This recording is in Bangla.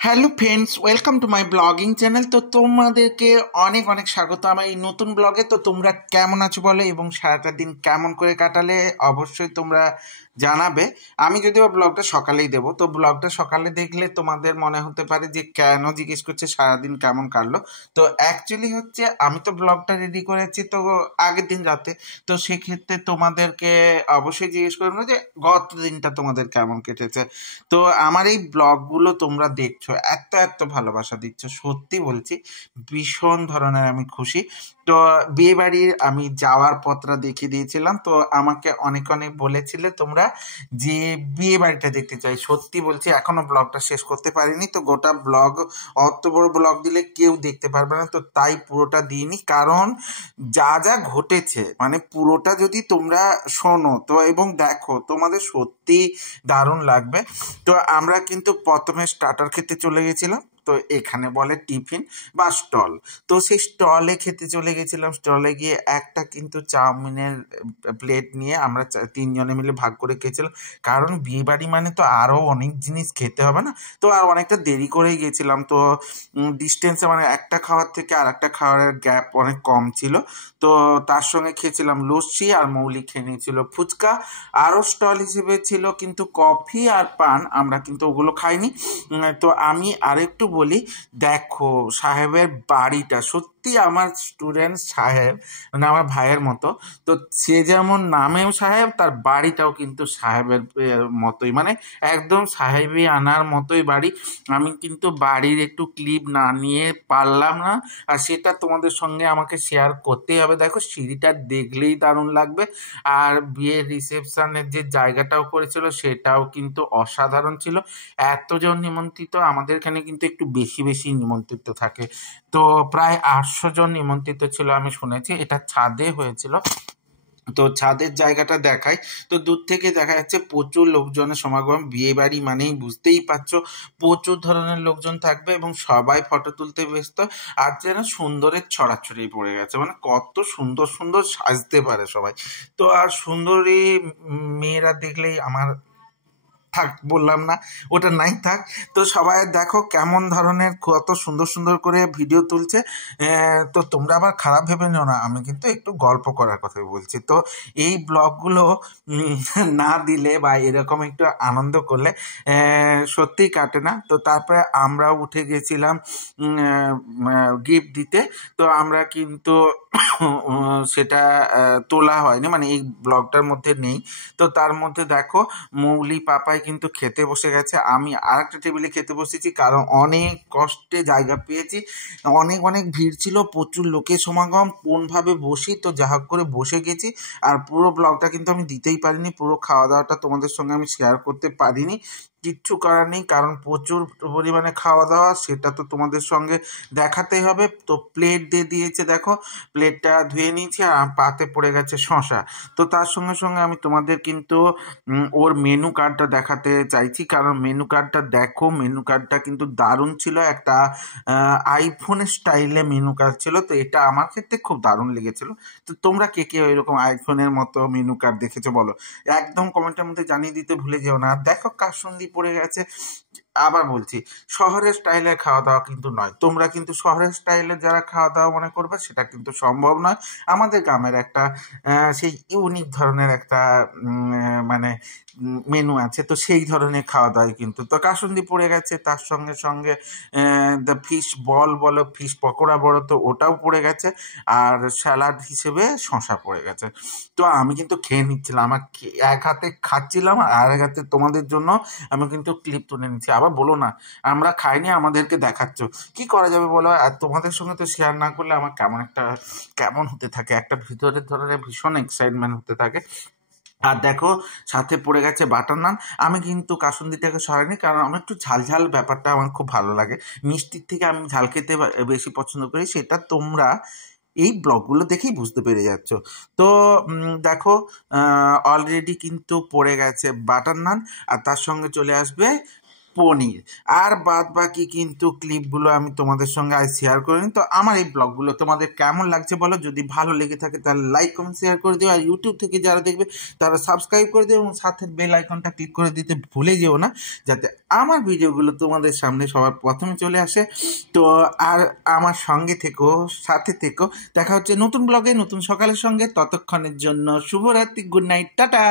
Hello friends, welcome to my blogging channel. তো তোমাদেরকে অনেক অনেক স্বাগত আমার এই নতুন ব্লগে। তো তোমরা কেমন আছো বলো, এবং সারাটা দিন কেমন করে কাটালে অবশ্যই তোমরা জানাবে। আমি যদিও ব্লগটা সকালেই দেবো, তো ব্লগটা সকালে দেখলে তোমাদের মনে হতে পারে যে কেন জিজ্ঞেস করছে সারাদিন কেমন কাটলো। তো অ্যাকচুয়ালি হচ্ছে আমি তো ব্লগটা রেডি করেছি তো আগের দিন রাতে। তো সেক্ষেত্রে তোমাদেরকে অবশ্যই জিজ্ঞেস করবো যে গত দিনটা তোমাদের কেমন কেটেছে। তো আমার এই ব্লগগুলো তোমরা দেখছো, এত এত ভালোবাসা দিচ্ছ, সত্যি বলছি ভীষণ ধরনের আমি খুশি। তো বিয়ে বাড়ির আমি যাওয়ার পথটা দেখিয়ে দিয়েছিলাম, তো আমাকে অনেক অনেক বলেছিলে তোমরা যে বিয়ে বাড়িটা দেখতে চাই। সত্যি বলছি এখনো ব্লগটা শেষ করতে পারিনি, তো গোটা ব্লগ অত বড় ব্লগ দিলে কেউ দেখতে পারবে না, তো তাই পুরোটা দিইনি। কারণ যা যা ঘটেছে মানে পুরোটা যদি তোমরা শোনো তো এবং দেখো তোমাদের সত্যি দারুণ লাগবে। তো আমরা কিন্তু প্রথমে স্টার্টার খেতে চলে গেছিলাম, তো এখানে বলে টিফিন বা স্টল। তো সেই স্টলে খেতে চলে গেছিলাম। স্টলে গিয়ে একটা কিন্তু চাউমিনের প্লেট নিয়ে আমরা তিনজনে মিলে ভাগ করে খেয়েছিলাম। কারণ বিয়ে বাড়ি মানে তো আরও অনেক জিনিস খেতে হবে না, তো আর অনেকটা দেরি করেই গেছিলাম। তো ডিস্টেন্সে মানে একটা খাওয়ার থেকে আর একটা খাওয়ারের গ্যাপ অনেক কম ছিল। তো তার সঙ্গে খেয়েছিলাম লস্যি, আর মৌলি খেয়ে নিয়েছিল ফুচকা। আরও স্টল হিসেবে ছিল কিন্তু কফি আর পান, আমরা কিন্তু ওগুলো খাইনি। তো আমি আরেকটু বলি, দেখো সাহেবের বাড়িটা সত্যি আমার স্টুডেন্ট সাহেব, মানে আমার ভাইয়ের মতো। তো সে যেমন নামেও সাহেব, তার বাড়িটাও কিন্তু সাহেবের মতোই, মানে একদম সাহেবই আনার মতোই বাড়ি। আমি কিন্তু বাড়ির একটু ক্লিপ না নিয়ে পারলাম না, আর সেটা তোমাদের সঙ্গে আমাকে শেয়ার করতেই হবে। দেখো সিঁড়িটা দেখলেই দারুণ লাগবে। আর বিয়ের রিসেপশনের যে জায়গাটাও করেছিল সেটাও কিন্তু অসাধারণ ছিল। এতজন নিমন্ত্রিত, আমাদের এখানে কিন্তু একটু বেশি বেশি নিমন্ত্রিত থাকে। তো প্রায় 800 জন নিমন্ত্রিত ছিল আমি শুনেছি। এটা ছাদে হয়েছিল। তো ছাদের জায়গাটা দেখাই, তো দূর থেকে দেখা যাচ্ছে প্রচুর লোকজনের সমাগম। বিয়ে বাড়ি মানেই বুঝতেই পারছো প্রচুর ধরনের লোকজন থাকবে এবং সবাই ফটো তুলতে ব্যস্ত। আর যেন সুন্দরের ছড়াছড়ি পড়ে গেছে, মানে কত সুন্দর সুন্দর সাজতে পারে সবাই। তো আর সুন্দরী মেয়েরা দেখলেই আমার, থাক বললাম না, ওটা নাই থাক। তো সবাই দেখো কেমন ধরনের কত সুন্দর সুন্দর করে ভিডিও তুলছে। তো তোমরা আবার খারাপ ভেবে নিও না, আমি কিন্তু একটু গল্প করার কথাই বলছি। তো এই ব্লগগুলো না দিলে বা এরকম একটু আনন্দ করলে সত্যিই কাটে না। তো তারপরে আমরাও উঠে গেছিলাম গিফট দিতে। তো আমরা কিন্তু সেটা তোলা হয়নি, মানে এই ব্লগটার মধ্যে নেই। তো তার মধ্যে দেখো মৌলি পাপাই কিন্তু খেতে বসে গেছে, আমি আর একটা টেবিলে খেতে বসেছি, কারণ অনেক কষ্টে জায়গা পেয়েছি। অনেক অনেক ভিড় ছিল, প্রচুর লোকের সমাগম, কোনভাবে বসি, তো যা হোক করে বসে গেছি। আর পুরো ব্লগটা কিন্তু আমি দিতেই পারিনি, পুরো খাওয়া দাওয়াটা তোমাদের সঙ্গে আমি শেয়ার করতে পারিনি। কিচ্ছু করার নেই, কারণ প্রচুর পরিমাণে খাওয়া দাওয়া, সেটা তো তোমাদের সঙ্গে দেখাতেই হবে। তো প্লেট দিয়ে দিয়েছে, দেখো প্লেটটা ধুয়ে নিয়েছি, আর পাতে পড়ে গেছে শশা। তো তার সঙ্গে সঙ্গে আমি তোমাদের কিন্তু ওর মেনু কার্ডটা দেখাতে চাইছি, কারণ মেনু কার্ডটা দেখো, মেনু কার্ডটা কিন্তু দারুণ ছিল। একটা আইফোন স্টাইলে মেনু কার্ড ছিল, তো এটা আমার ক্ষেত্রে খুব দারুণ লেগেছিল। তো তোমরা কে কে এরকম আইফোনের মতো মেনু কার্ড দেখেছো বলো, একদম কমেন্টের মধ্যে জানিয়ে দিতে ভুলে যেও না। আর দেখো কাসুন্দি পড়ে গেছে। আবার বলছি, শহরের স্টাইলের খাওয়া দাওয়া কিন্তু নয়। তোমরা কিন্তু শহরের স্টাইলের যারা খাওয়া দাওয়া মনে করবে, সেটা কিন্তু সম্ভব নয়। আমাদের গ্রামের একটা সেই ইউনিক ধরনের একটা মানে মেনু আছে, তো সেই ধরনের খাওয়া দাওয়াই কিন্তু। তো কাসুন্দি পড়ে গেছে, তার সঙ্গে সঙ্গে দ্য ফিশ বল বলো, ফিশ পকোড়া বলো, তো ওটাও পড়ে গেছে। আর স্যালাড হিসেবে শশা পড়ে গেছে। তো আমি কিন্তু খেয়ে নিচ্ছিলাম, আমার এক হাতে খাচ্ছিলাম আর এক হাতে তোমাদের জন্য আমি কিন্তু ক্লিপ তুলে নিচ্ছি। আবার বলো না আমরা খাইনি, আমাদেরকে দেখাচ্ছ, কি করা যাবে বলো। আর তোমাদের সঙ্গে তো শেয়ার না করলে আমার কেমন হতে থাকে, একটা ভিতরের ধরনের ভীষণ এক্সাইটমেন্ট হতে থাকে। আর দেখো সাথে পড়ে গেছে বাটার নান। আমি কিন্তু কাসুন্দিটাকে সরাইনি, কারণ আমার একটু ঝাল ঝাল ব্যাপারটা আমার খুব ভালো লাগে। মিষ্টির থেকে আমি ঝাল খেতে বেশি পছন্দ করি, সেটা তোমরা এই ব্লগগুলো দেখেই বুঝতে পেরে যাচ্ছ। তো দেখো অলরেডি কিন্তু পড়ে গেছে বাটার নান, আর তার সঙ্গে চলে আসবে পনির। আর বাদ বাকি কিন্তু ক্লিপগুলো আমি তোমাদের সঙ্গে আজ শেয়ার করিনি। তো আমার এই ব্লগগুলো তোমাদের কেমন লাগছে বলো, যদি ভালো লেগে থাকে তাহলে লাইক কমেন্ট শেয়ার করে দিও, আর ইউটিউব থেকে যারা দেখবে তারা সাবস্ক্রাইব করে দিও এবং সাথে বেল আইকনটা ক্লিক করে দিতে ভুলে যেও না, যাতে আমার ভিডিওগুলো তোমাদের সামনে সবার প্রথমে চলে আসে। তো আর আমার সঙ্গে থেকো, সাথে থেকো, দেখা হচ্ছে নতুন ব্লগে নতুন সকালের সঙ্গে। ততক্ষণের জন্য শুভরাত্রি, গুড নাইট, টাটা।